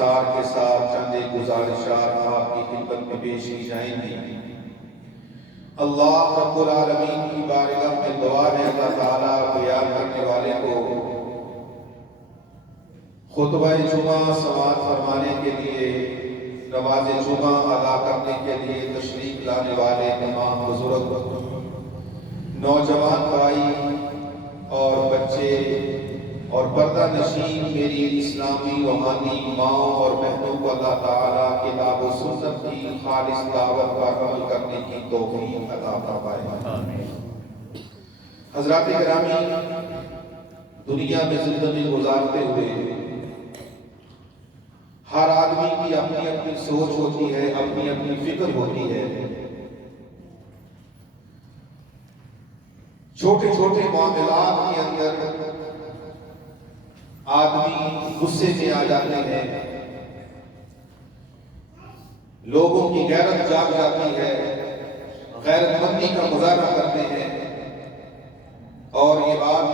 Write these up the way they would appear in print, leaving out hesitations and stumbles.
اختصار کے ساتھ چند گزارشات آپ کی خدمت میں پیش کی جائیں گی۔ اللہ رب العالمین کی بارگاہ میں دعا ہے اللہ تعالیٰ بیان کرنے والے کو خطبہ جمعہ سماعت فرمانے کے لیے، نماز جمعہ ادا کرنے کے لیے تشریف لانے والے تمام بزرگ، نوجوان بھائی اور بچے اور پردہ نشین میری اسلامی روحانی ماؤں اور بہنوں کو اللہ تعالیٰ کتاب و سنت کی خالص دعوت پر عمل کرنے کی توفیق عطا فرمائے۔ حضرات گرامی، دنیا میں زندگی گزارتے ہوئے ہر آدمی کی اپنی اپنی سوچ ہوتی ہے، اپنی اپنی فکر ہوتی ہے۔ چھوٹے چھوٹے معاملات کے اندر آدمی غصے میں آ جاتے ہیں، لوگوں کی غیرت جاگ جاتی ہے، غیرت مندی کا مظاہرہ کرتے ہیں، اور یہ بات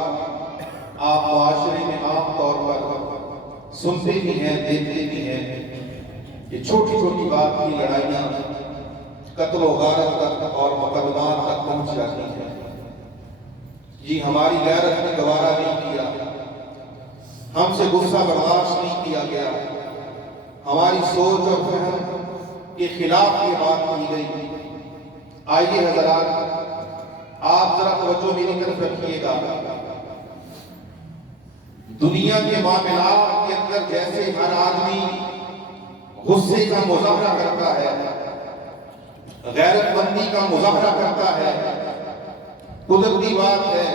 آپ معاشرے میں عام طور پر سنتے بھی ہیں، دیکھتے بھی ہیں کہ چھوٹی چھوٹی بات کی لڑائیاں قتل و غارت تک اور مقدمات تک پہنچ جاتی ہیں۔ جی ہماری غیرت نے گوارا نہیں کیا، ہم سے غصہ برداشت نہیں کیا گیا، ہماری سوچ اور فہم کے خلاف یہ بات کی گئی۔ آئیے حضرات، آپ ذرا توجہ میری طرف رکھیے گا۔ دنیا کے معاملات کے اندر جیسے ہر آدمی غصے کا مظاہرہ کرتا ہے، غیرت مندی کا مظاہرہ کرتا ہے، قدرتی بات ہے،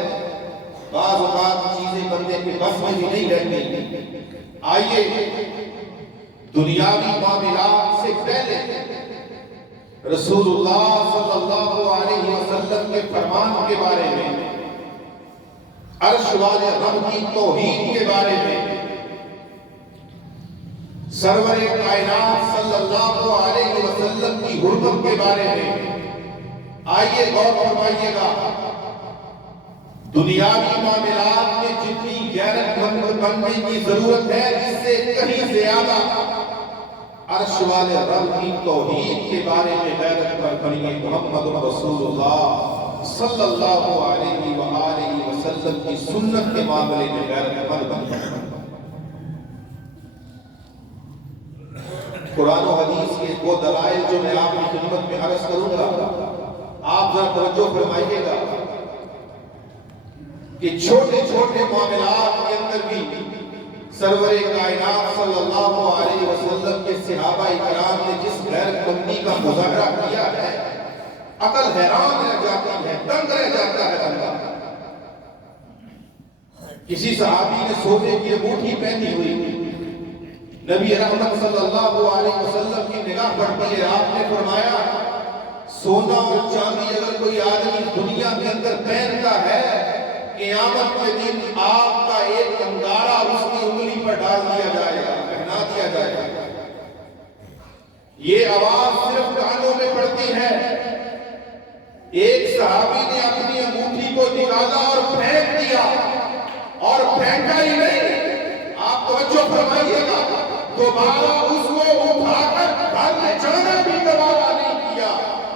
بعض اوقات چیزیں بندے کے بس میں ہی نہیں رہتی۔ آئیے دنیاوی معاملات سے پہلے رسول اللہ صلی اللہ علیہ وسلم کے فرمان کے بارے میں، عرش والے رب کی توحید کے بارے میں، سرور کائنات صلی اللہ علیہ وسلم کی حرمت کے بارے میں آئیے غور فرمائیے گا۔ دنیاوی معاملات میں جتنی غیرت مند بننے کی ضرورت ہے، اس سے کہیں زیادہ عرش والے رب کی توحید کے بارے میں غیرت پر بنیے محمد رسول اللہ صلی اللہ علیہ وآلہ وسلم کی سنت کے معاملے میں غیرت مند بنیے۔ قرآن و حدیث کے وہ دلائل جو میں آپ کی خدمت میں عرض کروں گا، آپ ذرا توجہ فرمائیے گا کہ چھوٹے چھوٹے معاملات کے اندر بھی سرور کائنات صلی اللہ علیہ وسلم کے صحابہ کرام نے جس غیرت مندی کا مظاہرہ کیا ہے، عقل حیران رہ جاتی ہے، دنگ رہ جاتا ہے بندہ۔ کسی صحابی نے سونے کی انگوٹھی پہنی ہوئی، نبی رحمت صلی اللہ علیہ وسلم کی نگاہ پڑتی ہے، آپ نے فرمایا سونا اور چاندی اگر کوئی آدمی دنیا کے اندر پہنتا ہے، قیامت کے دن آپ کا ایک انگارہ اس کی انگلی پر ڈال دیا جائے گا، پہنا دیا جائے گا۔ یہ آواز صرف کانوں میں پڑتی ہے۔ ایک صحابی نے اپنی انگوٹھی کو نکالا اور پھینک دیا، اور پھینکا ہی نہیں، آپ توجہ فرمائیے گا، دوبارہ اس کو اٹھا کر گھر میں جانا بھی گوارا نہیں کیا،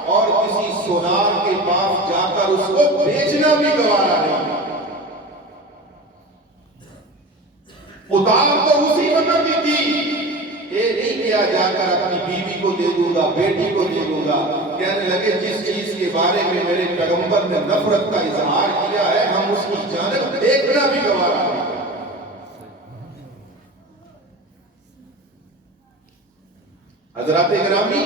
اور کسی سونار کے پاس جا کر اس کو بیچنا بھی گوارا نہیں کیا۔ اتار تو اسی وقت بھی تھی، یہ نہیں کیا جا کر اپنی بیوی کو دے دوں گا، بیٹی کو دے دوں گا۔ کہنے لگے جس چیز کے بارے میں میرے پیغمبر نے نفرت کا اظہار کیا ہے، ہم اس کی جانب دیکھنا بھی گوارا نہیں۔ حضرات گرامی،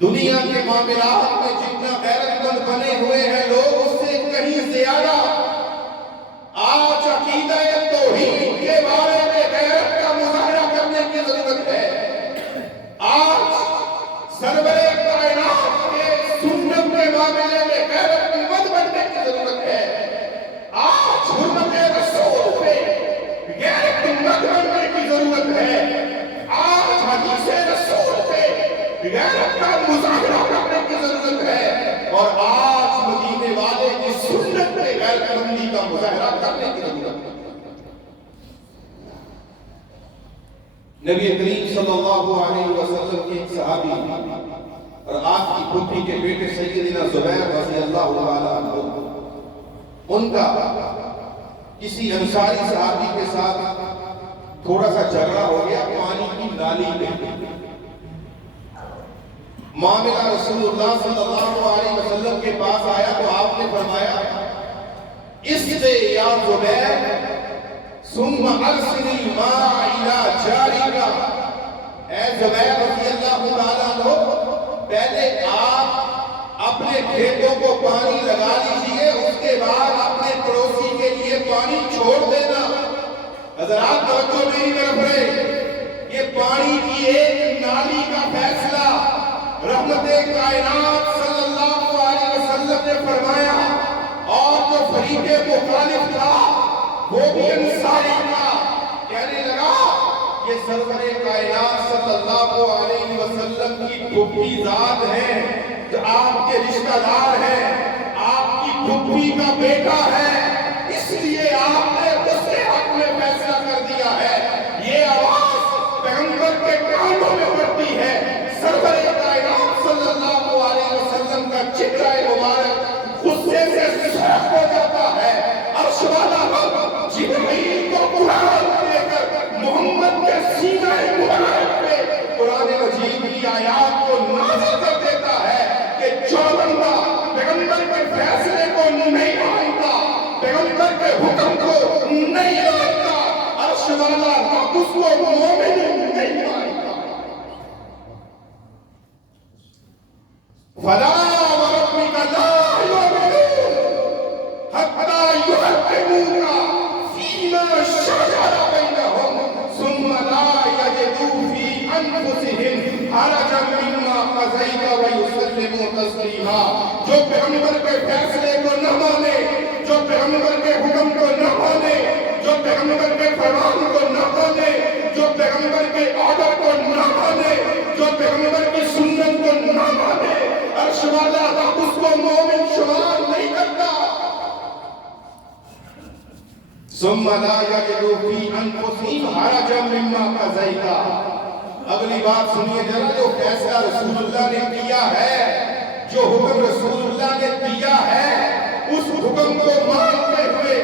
دنیا کے معاملات میں جتنا غیرت مند بنے ہوئے ہیں لوگ، اس سے کہیں زیادہ آج عقیدہ توحید کے بارے میں غیرت کا مظاہرہ کرنے کی ضرورت ہے۔ آج سرور کائنات کے سنت کے معاملے میں غیرت مند بننے کی ضرورت ہے۔ آج حرمت رسول پہ غیرت مند بننے کی ضرورت ہے۔ آج حدیث رسول پہ غیرت کا مظاہرہ کرنے کی ضرورت ہے، اور آج مدینے والے کی سنت پہ غیرت مندی کا مظاہرہ کرنے کی ضرورت ہے۔ نبی کریم صلی اللہ علیہ وسلم کے ایک صحابی اور آپ کی پھوپھی کے بیٹے سیدنا زبیر رضی اللہ تعالیٰ عنہ، ان کا کسی انصاری صحابی کے ساتھ تھوڑا سا جھگڑا ہو گیا پانی کی نالی میں۔ معاملہ رسول اللہ صلی اللہ علیہ وسلم کے پاس آیا تو آپ نے فرمایا اس سے یا زبیر ثم ارسل الماء الى جارك، اے زبیر رضی اللہ تعالیٰ عنہ پہلے آپ اپنے کھیتوں کو پانی لگا لیجئے، اس کے بعد اپنے پڑوسی کے لیے پانی چھوڑ دینا۔ حضرات توجہ میری طرف رہے، یہ پانی کی ایک نالی کا فیصلہ رحمت کائنات صلی اللہ علیہ وسلم نے فرمایا، اور جو فریق مخالف تھا وہ بھی انصاری تھا، کہنے لگا یہ سرور کائنات صلی اللہ علیہ وسلم کی پھوپھی ذات ہے، جو آپ کے رشتہ دار ہے، آپ کی پھوپھی کا بیٹا ہے، اس لیے آپ نے اس کے حق میں فیصلہ کر دیا ہے۔ یہ آواز پیغمبر کے کانوں میں پڑتی ہے، سرور کائنات صلی اللہ علیہ وسلم کا چہرہ مبارک غصے سے سرخ ہو جاتا ہے۔ عرش والا رب جبرائیل کو قرآن دے کر محمد کے سینہ مبارک پہ قرآن مجید کی آیات کو نازل کر دیتا ہے کہ جو بندہ پیغمبر کے فیصلے کو نہیں مانتا، پیغمبر کے حکم کو نہیں مانتا، عرش والا رب اس کو مومن نہیں مانتا۔ فلا وربك لا يؤمنون حتى يحكموك فيما شجر بينهم ثم لا يجدوا في انفسهم حرجا مما قضيت ويسلموا تسليما۔ جو پیغمبر کے فیصلے کو نہ مانے، جو پیغمبر کے حکم کو نہ مانے، جو پیغمبر کے فرمان کو نہ مانے، جو پیغمبر کے آرڈر کو نہ مانے، جو پیغمبر کی سنت کو نہ مانے، عرش والا رب اس کو مومن شمار نہیں کرتا۔ ثم لا يجدوا في انفسهم حرجا مما قضيت۔ اگلی بات سنیے ذرا، جو فیصلہ رسول اللہ نے کیا ہے، جو حکم رسول اللہ نے دیا ہے، اس حکم کو مانتے ہوئے،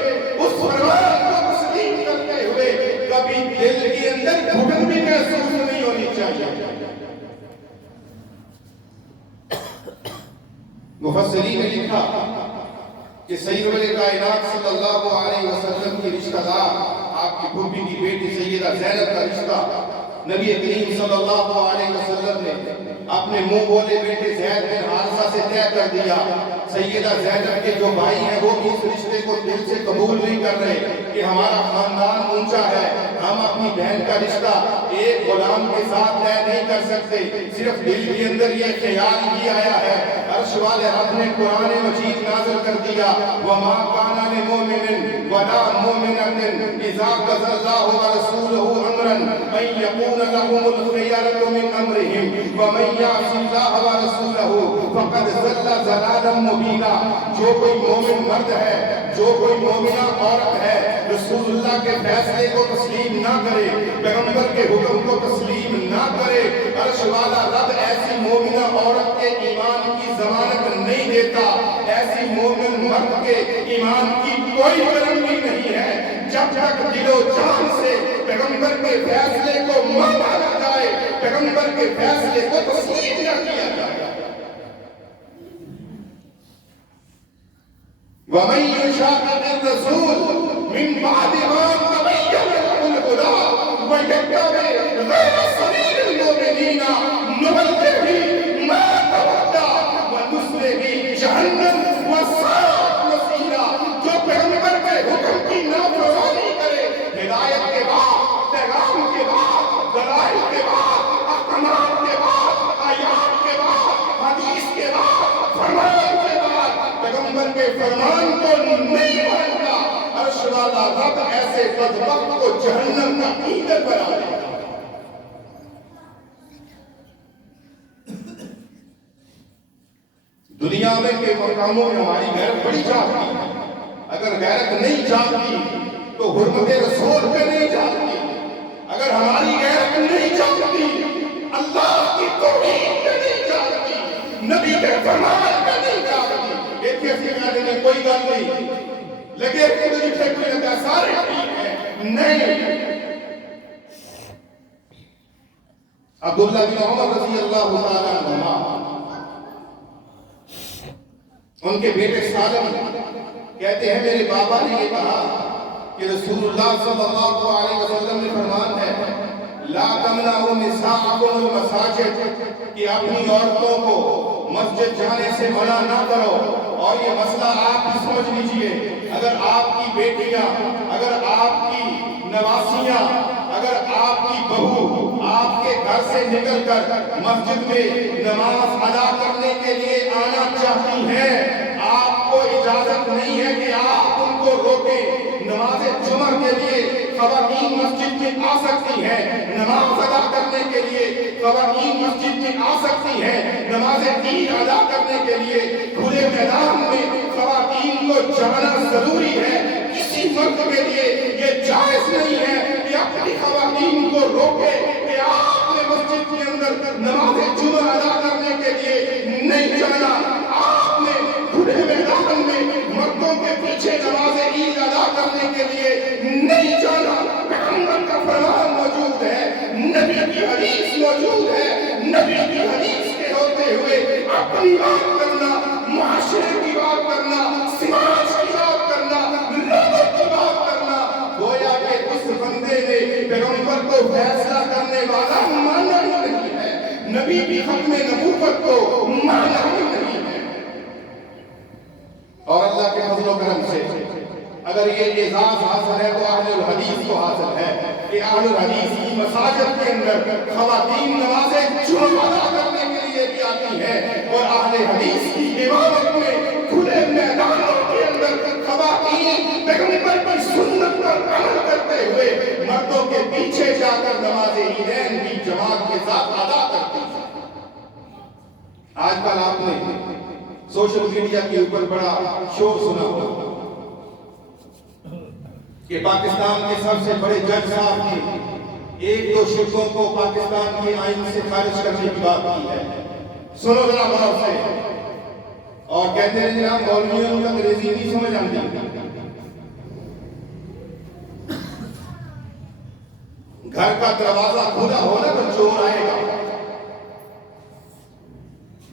اس فرمان کو تسلیم کرتے ہوئے کبھی دل کے اندر گھٹن بھی محسوس نہیں ہونی چاہیے۔ مفسرین نے لکھا کہ سید کائنات صلی اللہ علیہ وسلم کی رشتہ دار آپ کی پھوپھی کی بیٹی سیدہ زینب کا رشتہ نبی کریم صلی اللہ علیہ وسلم نے اپنے منہ بولے بیٹے زید بن حارثہ سے طے کر دیا۔ سیدہ زینب کے جو بھائی ہیں وہ بھی اس رشتے کو دل سے قبول نہیں کر رہے کہ ہمارا خاندان اونچا ہے، ہم اپنی بہن کا رشتہ ایک غلام کے ساتھ طے نہیں کر سکتے، صرف دل کے اندر یہ خیال ہی آیا ہے۔ عرش والے رب نے قرآن مجید نازل کر دیا، وَمَا كَانَ لِمُؤْمِنٍ وَلَا مُؤْمِنَةٍ إِذَا قَضَى اللَّهُ وَرَسُولُهُ أَمْرًا أَن يَكُونَ لَهُمُ الْخِيَرَةُ مِنْ أَمْرِهِمْ وَمَن يَعْصِ اللَّهَ وَرَسُولَهُ فَقَدْ ضَلَّ ضَلَالًا مُبِينًا۔ جو کوئی مومن مرد ہے، جو کوئی مومنہ عورت ہے، رسول اللہ کے فیصلے کو تسلیم نہ کرے، پیغمبر کے حکم کو تسلیم نہ کرے، عرش والا رب ایسی مومنہ عورت کے ایمان کی ضمانت نہیں دیتا، ایسی مومن مرد کے ایمان کی کوئی گارنٹی نہیں ہے جب تک دل و جان سے پیغمبر کے فیصلے کو مانا نہ جائے، پیغمبر کے فیصلے کو تسلیم نہ کیا جائے۔ وَمَن يُشَاقِقِ الرَّسُولَ مِن بَعْدِ مَا تَبَيَّنَ لَهُ الْهُدَىٰ وَيَتَّبِعْ غَيْرَ سَبِيلِ الْمُؤْمِنِينَ نُوَلِّهُ مَا تَوَلَّىٰ وَنُصْلِهُ جَهَنَّمَ وَسَاءَتْ مَصِيرًا۔ جو پیغمبر کے حکم کی نافرمانی کرے، ہدایت کے بعد، پیغام کے بعد، دلائل کے بعد، احکامات کے بعد، آیات کے بعد، حدیث کے بعد، فرمان کے بعد، پیغمبر کے فرمان کو نہیں مانتا، عرش والا رب ایسے بدبخت کو جہنم کا ایندھن بنا دے گا۔ دنیا میں کے مقاموں میں ہماری غیرت بڑی جاگتی ہے، اگر غیرت نہیں جاگتی تو حرمت رسول پہ نہیں جاگتی، اگر ہماری غیرت نہیں فرمان میں نہیں جا رہی، ایک ایسی کہتے ہیں کوئی گل نہیں لگے تو جتنے کوئی لگا سارے ٹھیک ہے، نہیں۔ عبداللہ بن عمر رضی اللہ تعالیٰ عنہ ان کے بیٹے سالم کہتے ہیں میرے بابا نے یہ کہا کہ رسول اللہ صلی اللہ علیہ وسلم نے فرمان ہے لا تمنعوا نساءکم المساجد، کہ اپنی عورتوں کو مسجد جانے سے منع نہ کرو۔ اور یہ مسئلہ آپ بھی سمجھ لیجئے، اگر آپ کی بیٹیاں، اگر آپ کی نواسیاں، اگر آپ کی بہو آپ کے گھر سے نکل کر مسجد میں نماز ادا کرنے کے لیے آنا چاہتی ہیں، آپ کو اجازت نہیں ہے کہ آپ ان کو روکیں۔ نماز جمعہ کے لیے خواتین مسجد میں آ سکتی ہیں، نماز ادا کرنے کے لیے خواتین مسجد میں آ سکتی ہیں، نماز عید ادا کرنے کے لیے کھلے میدان میں خواتین کو جانا ضروری ہے۔ کسی مرد کے لیے یہ جائز نہیں ہے کہ اپنی خواتین کو روکے کہ آپ نے مسجد کے اندر نماز جمعہ ادا کرنے کے لیے نہیں جانا، آپ نے کھلے میدان میں مردوں کے پیچھے نماز عید ادا کرنے کے لیے نہیں جانا۔ پیغمبر کا فرمان موجود ہے، نبی کی حدیث موجود ہے، نبی کی حدیث کے ہوتے ہوئے اپنی بات کرنا، معاشرے کی بات کرنا، سماج کی بات کرنا، لوگوں کی بات کرنا، گویا کہ اس بندے نے پیغمبر کو فیصلہ کرنے والا مانا ہی نہیں ہے، نبی کی ختم نبوت کو مانا ہی نہیں ہے۔ اور اللہ کے فضل و کرم سے اگر یہ اعزاز حاصل ہے تو اہل الحدیث کو حاصل ہے کہ اہل الحدیث کی مساجد کے اندر خواتین نماز جمعہ ادا کرنے کے لیے بھی آتی ہیں، اور اہل حدیث کی امامت میں کھلے میدانوں کے اندر خواتین پیغمبر کی سنت پر عمل کرتے ہوئے مردوں کے پیچھے جا کر نماز عیدین بھی جماعت کے ساتھ ادا کرتی ہیں۔ آج کل آپ نے سوشل میڈیا کے اوپر بڑا شور سنا ہوگا کہ پاکستان کے سب سے بڑے جج صاحب نے ایک دو شبوں کو پاکستان کے آئین سے خارج کرنے کی بات کی ہے۔ سنو ذرا غور سے، اور کہتے ہیں جناب مولویوں کو انگریزی نہیں سمجھ آتی۔ گھر کا دروازہ کھلا ہو نا تو چور آئے گا،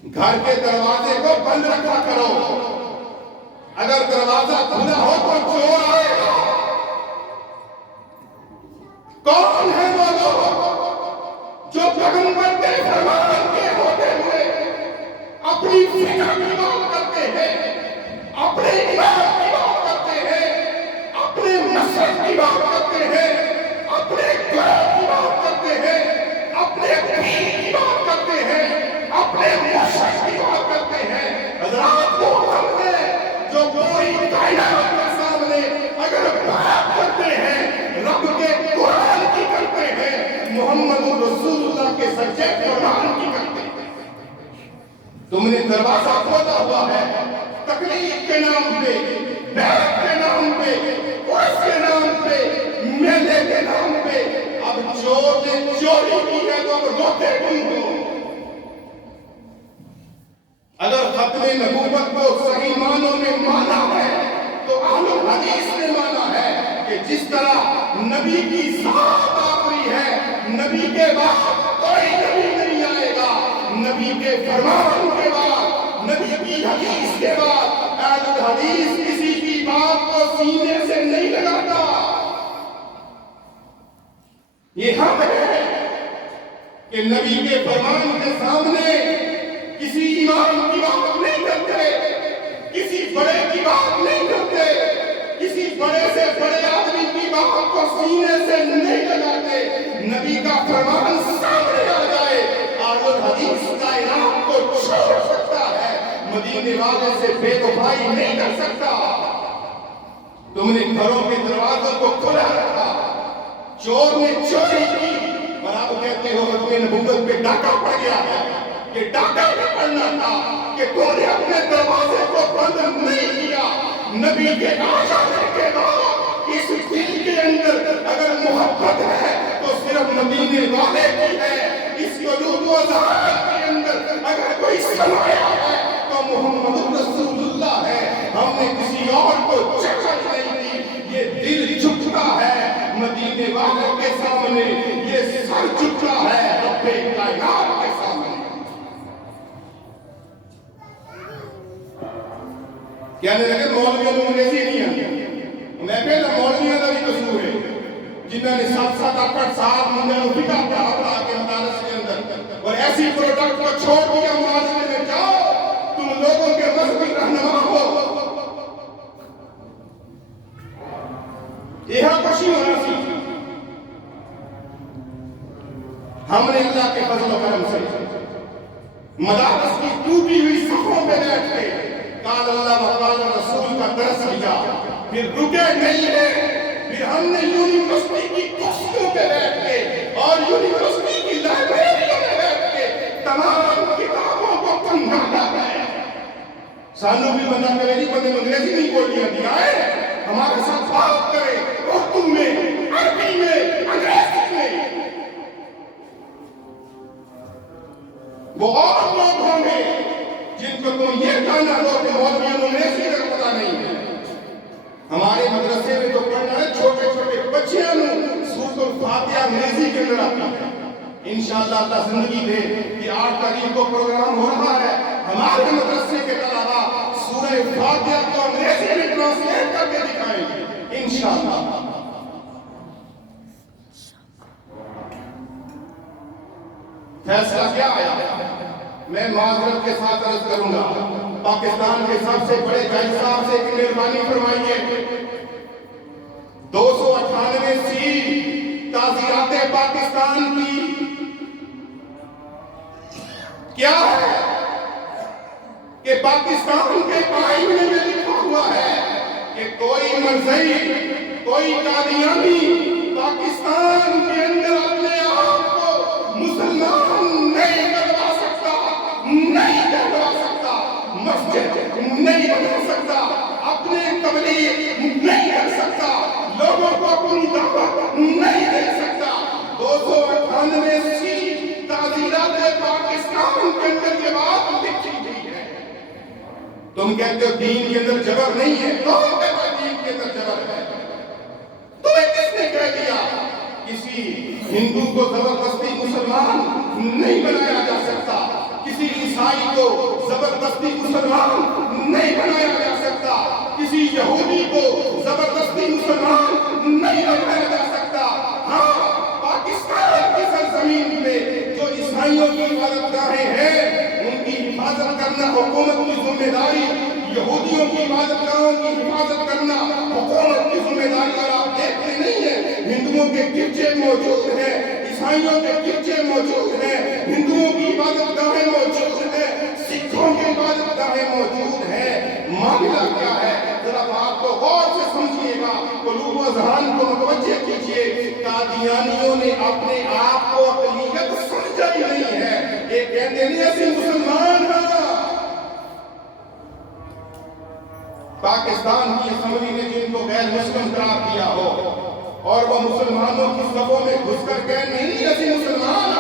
گھر کے دروازے کو بند رکھا کرو، اگر دروازہ کھلا ہو تو چور آئے گا۔ کون ہے وہ لوگ جو پیغمبر کے فرمان کے ہوتے ہوئے اپنی فکر کی بات کرتے ہیں، اپنے ایمان کی بات کرتے ہیں، اپنے مذہب کی بات کرتے ہیں، اپنے قرآن کی بات کرتے ہیں، اپنے دین کی بات کرتے ہیں، اپنے مذہب کی بات کرتے ہیں۔ حضرات وہ ہم ہیں جو پوری کائنات کے سامنے اگر بات کرتے ہیں رب کے قرآن کی کرتے ہیں، محمد رسول اللہ کے سچے قرآن کی کرتے ہیں۔ تم نے دروازہ کھولا ہوا ہے تکلیف کے نام پہ، بیعت کے نام پہ، عرس کے نام پہ، میلے کے نام پہ۔ اب چور نے چوری کی ہے تو اب روکے تم کو۔ اگر ختم نبوت کو صحیح معنوں میں مانا ہے تو اہل الحدیث نے مانا ہے کہ جس طرح نبی کی ذات آخری ہے، نبی کے بعد کوئی نبی نہیں آئے گا، نبی کے فرمان کے بعد، نبی کی حدیث کے بعد اہل الحدیث کسی کی بات کو سینے سے نہیں لگاتا۔ یہ ہم ہے کہ نبی کے فرمان کے سامنے کسی امام کی بات نہیں کرتے، کسی بڑے کی بات نہیں کرتے، کسی بڑے سے بڑے آدمی کی بات کو سینے سے نہیں لگاتے۔ نبی کا فرمان سامنے آ جائے، اہل الحدیث کائنات کو چھوڑ سکتا ہے، مدینے والے سے بے وفائی نہیں کر سکتا۔ تم نے گھروں کے دروازوں کو کھلا رکھا، چور نے چوری کی، اور آپ کہتے ہو ختم نبوت پہ ڈاکہ پڑ گیا ہے۔ یہ ڈاکہ نہیں پڑنا تھا کہ تو نے اپنے دروازے کو بند نہیں کیا۔ نبی کے آ جانے کے بعد اس دل کے اندر اگر محبت ہے تو صرف مدینے والے کی ہے، اس قلوب و ذہن کے اندر اگر کوئی سمایا ہے تو محمد رسول اللہ ہے، ہم نے کسی اور کو جگہ نہیں دی۔ یہ دل جھکتا ہے مدینے والوں کے سامنے، یہ سر جھکتا ہے رب کائنات کے سامنے۔ کہنے لگے مولویوں کو انگریزی نہیں آتی، میں کہتا مولویوں کا بھی قصور ہے جنہوں نے 7-8 سال منڈے کو فکا پڑھا کے مدارس کے اندر، اور ایسی پروڈکٹ کو چھوڑ دیا معاشرے میں، جاؤ تم لوگوں کے مذہبی رہنما ہو۔ یہ خوشی ہونا سی، ہم نے اللہ کے فضل و کرم سے مدارس کی ٹوٹی ہوئی صفوں پہ بیٹھ کے قال اللہ و قال رسول کا درس لیا، پھر رکے نہیں ہیں، پھر ہم نے یونیورسٹی کی کرسیوں پہ بیٹھ کے اور یونیورسٹی کی لائبریریوں میں بیٹھ کے تمام کتابوں کو پنگھالا ہے۔ سانوں بھی بندہ کرے نہیں، بندے انگریزی نہیں بولنی آتی، آئے ہمارے ساتھ بات کرے اردو میں، عربی میں، انگریزی میں۔ وہ اور لوگ ہوں گے جن کو تم یہ کہنا دو کہ مولویوں کو انگریزی کا پتہ نہیں ہے۔ ہمارے مدرسے میں تو پڑھنا ہے چھوٹے چھوٹے بچیاں سورۃ الفاتحہ انگریزی کے اندر آتی ہے۔ انشاءاللہ اللہ زندگی دے کہ 8 تاریخ کو پروگرام ہو رہا ہے، ہمارے مدرسے کے طلباء سورہ فاتحہ کو انگریزی میں ٹرانسلیٹ کر کے دکھائیں گے انشاءاللہ۔ فیصلہ کیا آیا؟ میں معذرت کے ساتھ عرض کروں گا، پاکستان کے سب سے بڑے جج صاحب سے ایک مہربانی فرمائیے، 298 سی تعزیرات پاکستان کی کیا ہے کہ پاکستان کے آئین میں لکھا ہوا ہے کہ کوئی مرزئی، کوئی قادیانی پاکستان کے اندر اپنے آپ کو مسلمان نہیں کروا سکتا، نہیں کروا سکتا، مسجد نہیں بنا سکتا، اپنے تبلیغ نہیں کر سکتا، لوگوں کو اپنی دعوت نہیں دے سکتا۔ 298 سی تعزیرات پاکستان کے اندر یہ بات لکھی گئی ہے۔ تم کہتے ہو دین کے اندر جبر نہیں ہے، کون کہتا ہے دین کے اندر جبر ہے؟ تمہیں کس نے کہہ دیا؟ کسی ہندو کو زبردستی مسلمان نہیں بنایا جا سکتا، کسی عیسائی کو زبردستی مسلمان نہیں بنایا جا سکتا، کسی یہودی کو زبردستی مسلمان نہیں بنایا جا سکتا۔ ہاں، پاکستان کی سرزمین پہ جو عیسائیوں کی عبادت گاہیں ہیں ان کی حفاظت کرنا حکومت کی ذمہ داری، یہودیوں کی عبادت گاہوں کی حفاظت کرنا حکومت کی ذمہ داری۔ اور آپ دیکھتے نہیں ہیں ہندوؤں کے گرجے موجود ہیں، عیسائیوں کے گرجے موجود ہیں، ہندوؤں کی عبادت گاہیں موجود ہیں، سکھوں کی عبادت گاہیں موجود ہیں۔ معاملہ کیا ہے؟ ذرا بات کو غور سے سمجھیے گا، قلوب و اذہان کو متوجہ کیجئے۔ قادیانیوں نے اپنے آپ کو اقلیت سمجھا ہی نہیں ہے، یہ کہتے نہیں ایسے مسلمان ہیں۔ پاکستان کی اسمبلی نے جن کو غیر مسلم قرار دیا ہو اور وہ مسلمانوں کی صفوں میں گھس کر کہہ نہیں ایسی مسلمان،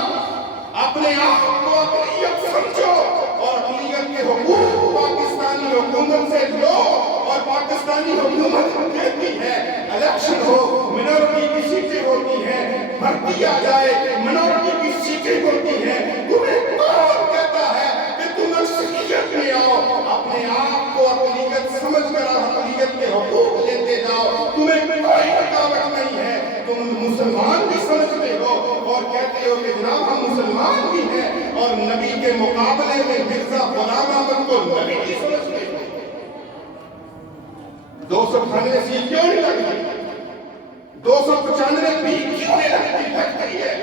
اپنے آپ کو اقلیت سمجھو اور اقلیت کے حقوق پاکستانی حکومت سے لو۔ اور پاکستانی حکومت کہتی ہے الیکشن ہو، منورٹی کی سیٹیں ہوتی ہیں، بھرتی آ جائے، منورٹی کی سیٹیں ہوتی ہیں، تمہیں کون کہتا ہے کہ تم اکثریت میں آؤ؟ اپنے آپ کو اقلیت سمجھ کر اقلیت کے حقوق لیتے جاؤ، تمہیں کوئی رکاوٹ نہیں ہے۔ تم مسلمان بھی سمجھتے ہو اور کہتے ہو کہ جناب ہم مسلمان بھی ہیں، اور نبی کے مقابلے میں مرزا غلام احمد کو نبی بھی سمجھتے ہو۔ 298 سی کیوں نہیں لگتی؟ 295 بھی کیوں نہیں لگتی؟ لگتی ہے۔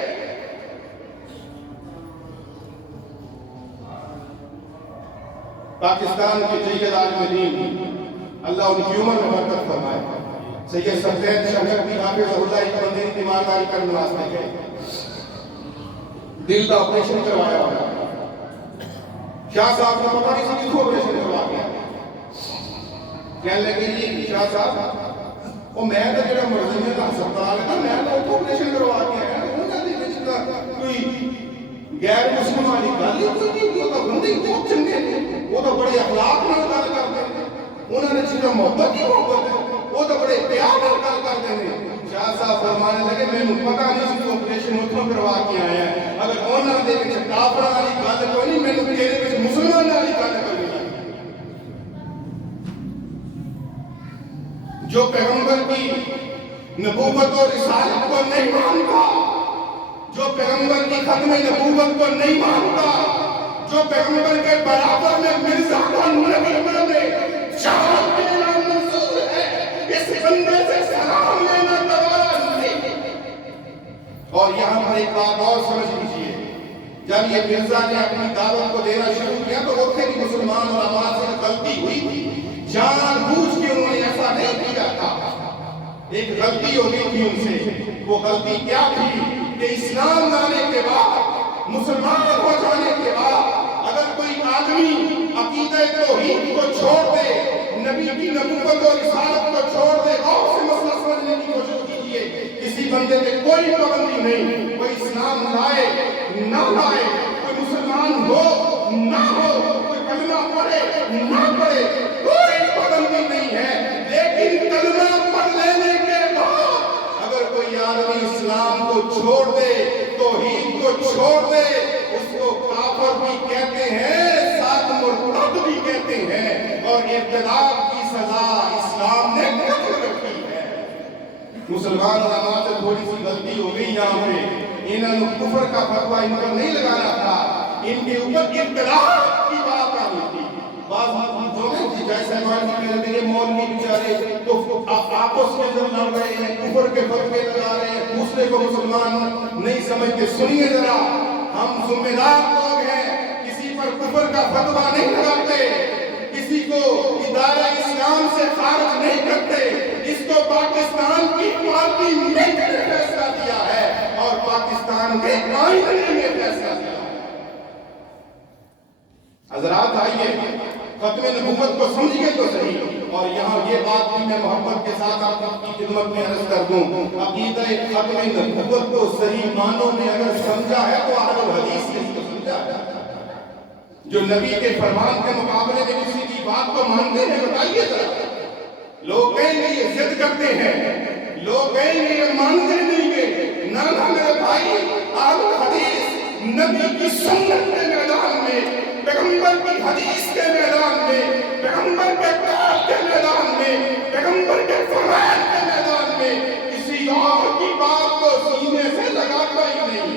پاکستان کے جید عالمین اللہ ان کی عمر میں برکت فرمائے، سید سفید شہر حافظ اللہ ایک بندے کی تیمارداری کرنے واسطے گئے، دل کا آپریشن کروایا ہوا۔ شاہ صاحب کو پتہ نہیں سی کیوں آپریشن کروا گیا، کہنے لگے جی شاہ صاحب وہ میں تو جڑا مرضی میں ہسپتال ہے نا، میں تو آپریشن کروا کے آیا، کوئی غیر مسلم والی گل ہی کوئی نہیں، وہ تو بندے ہی بہت چنگے نے، وہ تو بڑے اخلاق نال گل کرتے ہیں، انہوں نے جنہیں محبت ہی محبت ہے، وہ تو بڑے پیار نال گل کرتے ہیں۔ شاہ صاحب فرمانے لگے میں پتہ نہیں سی تو آپریشن اتوں کروا کے آیا ہے، اگر انہوں دے وچ کافراں والی گل کوئی نہیں، مینوں تیرے وچ مسلمان والی گل کرنی ہے۔ جو پیغمبر کی نبوت اور رسالت کو نہیں مانتا، جو پیغمبر کی ختم نبوت کو نہیں مانتا، جو پیغمبر کے برابر میں مرزا کو نبی مانے، جہاں دینا منظور ہے، اس بندے سے سلام لینا گوارا نہیں۔ اور یہاں پر ایک بات اور سمجھ لیجیے، جب یہ مرزا نے اپنی دعوت کو دینا شروع کیا تو اتنے بھی مسلمان علماء سے غلطی ہوئی تھی، جان بوجھ کے انہوں نے ایسا نہیں کیا تھا، ایک غلطی ہو گئی تھی ان سے۔ وہ غلطی کیا تھی کہ اسلام لانے کے بعد، مسلمان ہو جانے کے بعد اگر کوئی آدمی عقیدہ توحید کو چھوڑ دے، نبی کی نبوت اور رسالت کو چھوڑ دے، غور سے مسئلہ سمجھنے کی کوشش کیجیے، کسی بندے پہ کوئی پابندی نہیں، کوئی اسلام لائے نہ لائے، کوئی مسلمان ہو نہ ہو، کوئی کلمہ پڑھے نہ پڑھے، کوئی پابندی نہیں ہے، لیکن کلمہ پڑھ لینے کے بعد اگر کوئی آدمی اسلام کو چھوڑ دے، توحید کو چھوڑ دے، اس کو کافر بھی کہتے ہیں، ساتھ مرتد بھی کہتے ہیں، اور ارتداد کی سزا اسلام نے قتل رکھی ہے۔ مسلمان علماء سے تھوڑی سی غلطی ہو گئی یہاں پہ، انہوں نے کفر کا فتویٰ ان پر نہیں لگانا تھا، ان کے اوپر ارتداد کی بات آنی تھی۔ بعض جو جیسے میرے مولوی بیچارے تو آپس میں جب لڑ رہے ہیں، کفر کے فتوے لگا رہے ہیں، دوسرے کو مسلمان نہیں سمجھتے۔ سنیے ذرا، ہم ذمہ دار لوگ ہیں، کسی پر کفر کا فتویٰ نہیں لگاتے، کسی کو ادارہ اسلام سے خارج نہیں کرتے، اس کو پاکستان کی پارلیمنٹ نے فیصلہ دیا ہے اور پاکستان کے آئین نے فیصلہ دیا ہے۔ حضرات آئیے ختم نبوت کو سمجھیے تو صحیح، اور یہاں یہ بات بھی میں محبت کے ساتھ آپ کی خدمت میں عرض کر دوں، عقیدہ ختم نبوت کو صحیح معنوں میں اگر سمجھا ہے تو اہل الحدیث نے تو سمجھا ہے۔ جو نبی کے فرمان کے مقابلے میں کسی کی بات کو مانتے ہیں، بتائیے ذرا۔ لوگ کہیں گے یہ ضد کرتے ہیں، لوگ کہیں گے یہ مانتے نہیں گے، نہ میرے بھائی، اہل الحدیث نبی کی سنت کے میدان میں، پیغمبر کی حدیث کے میدان میں، پیغمبر کے قول کے میدان میں، پیغمبر کے فرمان کے میدان میں کسی اور کی بات کو سینے سے لگاتا ہی نہیں۔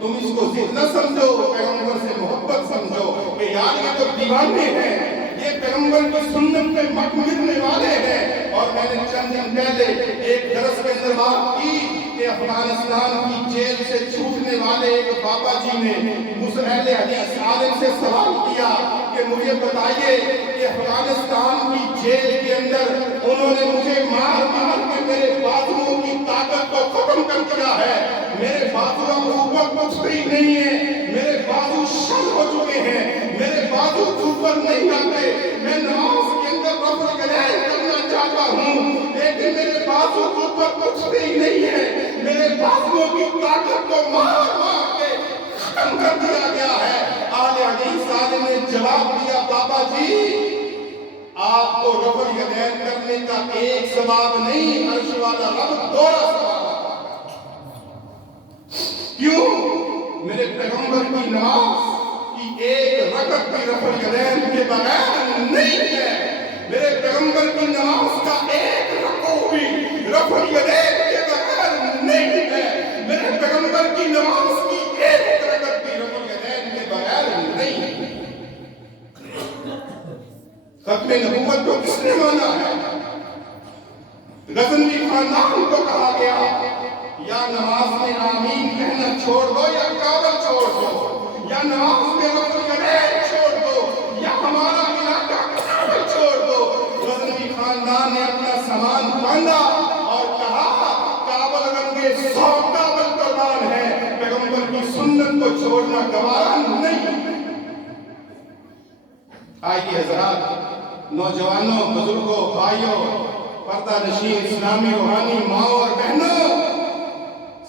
تم اس کو ضد نہ سمجھو، پیغمبر سے محبت سمجھو کہ یار یہ تو دیوانے ہیں، یہ پیغمبر کی سنت پہ مٹ مٹنے والے ہیں۔ اور میں نے چند دن پہلے ایک درس کے اندر بات کی کہ افغانستان کی جیل سے چھوٹنے والے ایک بابا جی نے مجھ اہل حدیث عالم سے سوال کیا کہ مجھے بتائیے کہ افغانستان کی جیل کے اندر انہوں نے مجھے مار مار کے میرے بازوؤں کی طاقت کو ختم کر دیا ہے، میرے بازوؤں کو اوپر کچھ بھی نہیں ہے، میرے بازو شل ہو چکے ہیں، میرے بازو اوپر نہیں آتے، میں نماز کے اندر رفع اليدین کرنا چاہتا ہوں لیکن میرے بازو اوپر کچھ بھی نہیں ہے، میرے بازوؤں کی طاقت کو مار مار کے ختم کر دیا گیا ہے۔ اہل حدیث عالم نے جواب دیا، بابا جی آپ کو رفع الیدین کرنے کا ایک ثواب نہیں، عرش والا رب دوہرا ثواب عطا کرے۔ کیوں؟ میرے پیغمبر کی نماز کی ایک رکعت بھی رفع الیدین کے بغیر نہیں ہے، میرے پیغمبر کی نماز کا ایک رکوع بھی رفع الیدین کے بغیر نہیں ہے، میرے پیغمبر کی نماز کی ایک رکعت بھی رفع الیدین کے بغیر نہیں ہے۔ ختم نبوت کو کس نے مانا ہے؟ غزنوی خاندان کو کہا گیا یا نماز میں آمین کہنا چھوڑ دو یا کعبہ چھوڑ دو، یا نماز میں رفع الیدین چھوڑ دو یا ہمارا علاقہ کعبہ چھوڑ دو۔ غزنوی خاندان نے اپنا سامان باندھا اور کہا کعبہ گنگے 100 کعبہ قربان ہے، پیغمبر کی سنت کو چھوڑنا گوارا نہیں۔ آئیے حضرات، نوجوانوں، بزرگوں، بھائیوں، پردہ نشین اسلامی روحانی ماؤں اور بہنوں،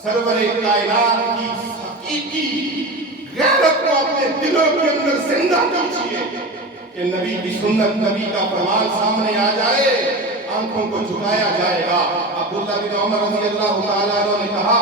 سرور کائنات کی حقیقی دلوں کے اندر زندہ کیجیے کہ نبی کی سنت، نبی کا فرمان سامنے آ جائے، آنکھوں کو جھکایا جائے گا۔ عبداللہ بن عمر رضی اللہ تعالیٰ عنہ نے کہا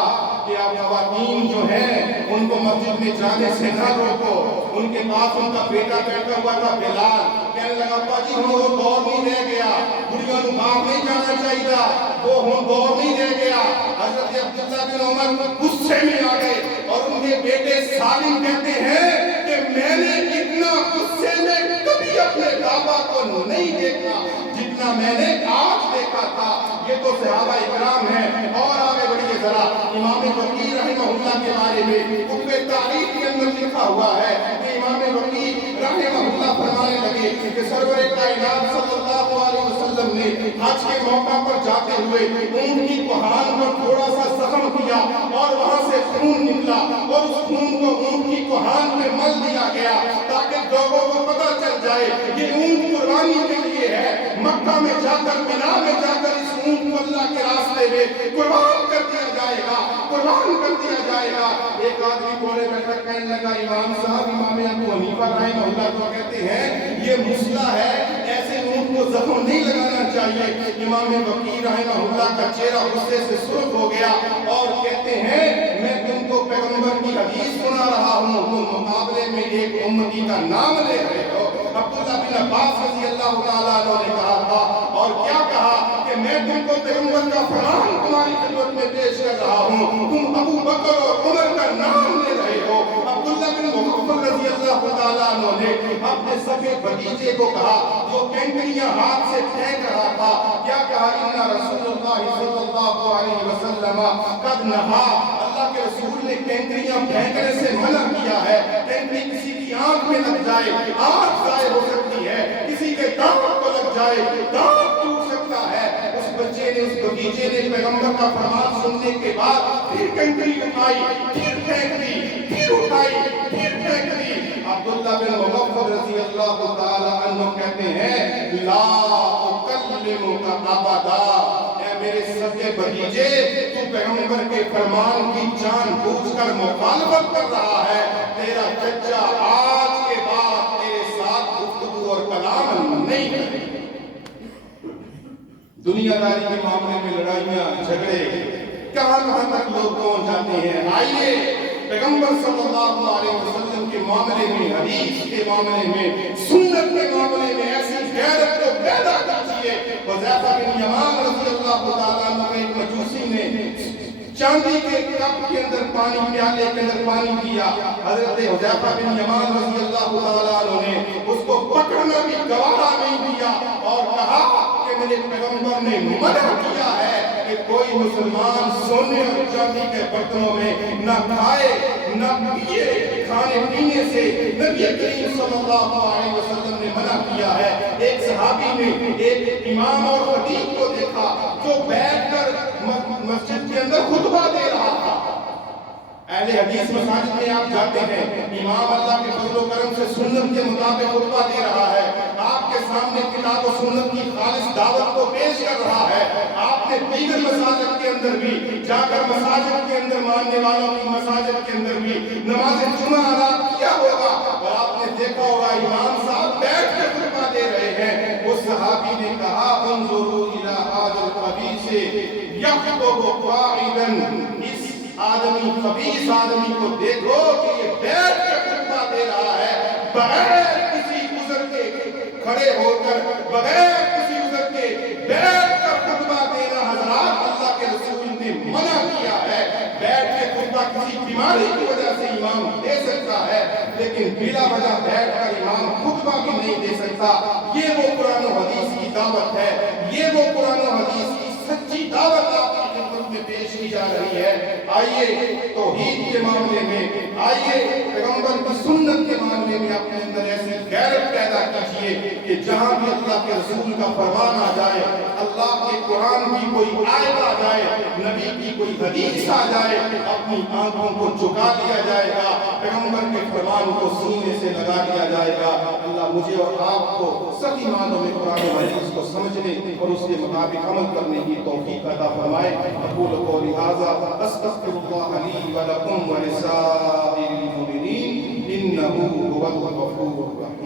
کہ آپ خواتین جو ہیں ان کو مسجد میں جانے سے نہ روکو۔ ان کے پاس ان کا بیٹا بیٹھا ہوا تھا بلال، کہنے لگا ابا جی ہم وہ دور نہیں رہ گیا، بڑیوں کو باہر نہیں جانا چاہیے، وہ ہم دور نہیں رہ گیا۔ حضرت عبداللہ بن عمر غصے میں آ گئے اور ان کے بیٹے سالم کہتے ہیں کہ میں نے اتنا غصے میں کبھی اپنے بابا کو نہیں دیکھا جتنا میں نے آج دیکھا تھا۔ یہ تو صحابہ اکرام ہیں۔ اور آگے بڑھیے ذرا، امام بقی رحمہ اللہ کے بارے میں کتب تاریخ کے اندر لکھا ہوا ہے کہ امام بقی رحمہ اللہ فرمانے لگے کہ سرور کائنات صلی اللہ علیہ وسلم نے حج کے موقع پر جاتے ہوئے اونٹ کی کوہان پر تھوڑا سا زخم کیا اور وہاں سے خون نکلا اور اس خون کو اونٹ کی کوہان میں مل دیا گیا تاکہ لوگوں کو پتہ چل جائے یہ اونٹ قربانی کے لیے ہے۔ مکہ میں جا کر، مینا میں جا کر اس اونٹ کو اللہ کے راستے میں قربان کر دیا جائے گا، قربان کر دیا جائے گا۔ ایک آدمی کولے بیٹھ کر کہنے لگا امام صاحب، امام ابو حنیفہ رحمہ اللہ تو کہتے ہیں یہ مسئلہ ہے، ایسے اونٹ کو زخم نہیں لگانا چاہیے۔ امام بقی رحمہ اللہ کا چہرہ غصے سے سرخ ہو گیا اور کہتے ہیں میں تم کو پیغمبر کی حدیث سنا رہا ہوں، تم مقابلے میں ایک امتی کا نام لے رہے ہو۔ عبداللہ بن عباس رضی اللہ تعالیٰ عنہ نے کہا تھا، اور کیا کہا کہ میں تم کو پیغمبر کا فرمان تمہاری خدمت میں پیش کر رہا ہوں، تم ابو بکر اور عمر کا نام لے رہے ہو۔ عبداللہ بن مغفل رضی اللہ تعالیٰ عنہ نے اپنے سگے بھتیجے کو کہا جو کینکریاں ہاتھ سے پھینک رہا تھا، کیا کہا ان رسول اللہ صلی اللہ علیہ وسلم قد نہا، اللہ کے رسول نے کینکریاں پھینکنے سے منع کیا ہے۔ کینکری کسی کی آنکھ میں لگ جائے آنکھ ضائع ہو سکتی ہے، کسی کے دانت کو لگ جائے دانت ٹوٹ سکتا ہے۔ اس بچے نے، اس بھتیجے نے پیغمبر کا فرمان سننے کے بعد پھر کینکری اٹھائی، پھر پھینک دی، پھر اٹھائی، پھر پھینک دی۔ عبداللہ بن مغفل رضی اللہ تعالی عنہ کہتے ہیں لا اکلمک ابدا، اے میرے سگے بھتیجے تو پیغمبر کے فرمان کی جان بوجھ کر مخالفت کر رہا ہے، تیرا چچا آج کے بعد تیرے ساتھ گفتگو اور کلام نہیں کرے۔ دنیا داری کے معاملے میں لڑائیاں جھگڑے کہاں کہاں تک لوگ پہنچ جاتے ہیں۔ آئیے پیغمبر صلی اللہ علیہ وسلم کے معاملے میں، حدیث کے معاملے میں، سنت کے معاملے میں ایسی غیرت کو پیدا کیجیے۔ حذیفہ بن یمان رضی اللہ تعالیٰ عنہ میں ایک مجوسی نے چاندی کے کپ کے اندر پانی، پیالے کے اندر پانی کیا، حضرت حذیفہ بن یمان رضی اللہ تعالیٰ عنہ نے اس کو پکڑنا بھی گوارا نہیں کیا اور کہا کہ میرے پیغمبر نے منع کیا ہے کہ کوئی مسلمان سونے اور چاندی کے برتنوں میں نہ کھائے نہ پیے، کھانے پینے سے نبی کریم صلی اللہ علیہ وسلم نے منع کیا ہے۔ ایک صحابی نے ایک امام اور خطیب کو دیکھا جو بیٹھ کر مسجد کے اندر خطبہ دے رہا تھا۔ اہل حدیث مساجد میں آپ جاتے ہیں، امام اللہ کے فضل و کرم سے سنت کے مطابق خطبہ دے رہا ہے، آپ کے سامنے کتاب و سنت کی خالص دعوت کو پیش کر رہا ہے۔ آپ نے دیگر مساجد کے اندر بھی جا کر مساجد کے اندر ماننے والوں کی مساجد کے اندر بھی نماز جمعہ ادا کیا ہوگا اور آپ نے دیکھا ہوگا امام صاحب بیٹھ کر خطبہ دے رہے ہیں۔ اس صحابی نے کہا انظروا الی ھذا الخبیث یخطب قاعدا، اس آدمی خبیث آدمی کو دیکھو کہ یہ بیٹھ کر خطبہ دے رہا ہے، بغیر کسی عذر کے کھڑے ہو کر، بغیر کسی عذر کے بیٹھ کر خطبہ دینا حضرات اللہ کے رسول نے منع کیا ہے۔ بیٹھ کے خطبہ کسی بیماری کی وجہ سے امام دے سکتا ہے، لیکن بلا وجہ بیٹھ کر امام خطبہ بھی نہیں دے سکتا۔ یہ وہ قرآن و حدیث کی دعوت ہے، یہ وہ قرآن و حدیث کی سچی دعوت آپ کی خدمت میں پیش کی جا رہی ہے۔ آئیے توحید کے معاملے میں، آئیے پیغمبر کی سنت کے معاملے میں اپنے اندر ایسی غیرت پیدا کیجیے کہ جہاں بھی اللہ کے رسول کا فرمان آ جائے، اللہ کے قرآن کی کوئی آیت آ جائے، نبی کی کوئی حدیث آ جائے، اپنی آنکھوں کو جھکا لیا جائے گا، پیغمبر کے فرمان کو سینے سے لگا لیا جائے گا۔ اللہ مجھے اور آپ کو صحیح معنوں میں قرآن و حدیث کو سمجھنے اور اس کے مطابق عمل کرنے کی توفیق عطا فرمائے۔ اقول قولی ھذا استغفر اللہ لی ولکم ولسائر المؤمنین انہ هو الغفور الرحیم۔